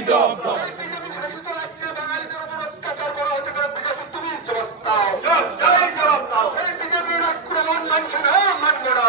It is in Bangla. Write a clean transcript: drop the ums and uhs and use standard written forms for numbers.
বিজেপি শাসিত রাজ্যে বাঙালিদের উপর অত্যাচার করা হচ্ছে কেন? বিজেপি তুমি জবাব দাও। এই বিজেপি রাগ করে মানছে না, মানবে না।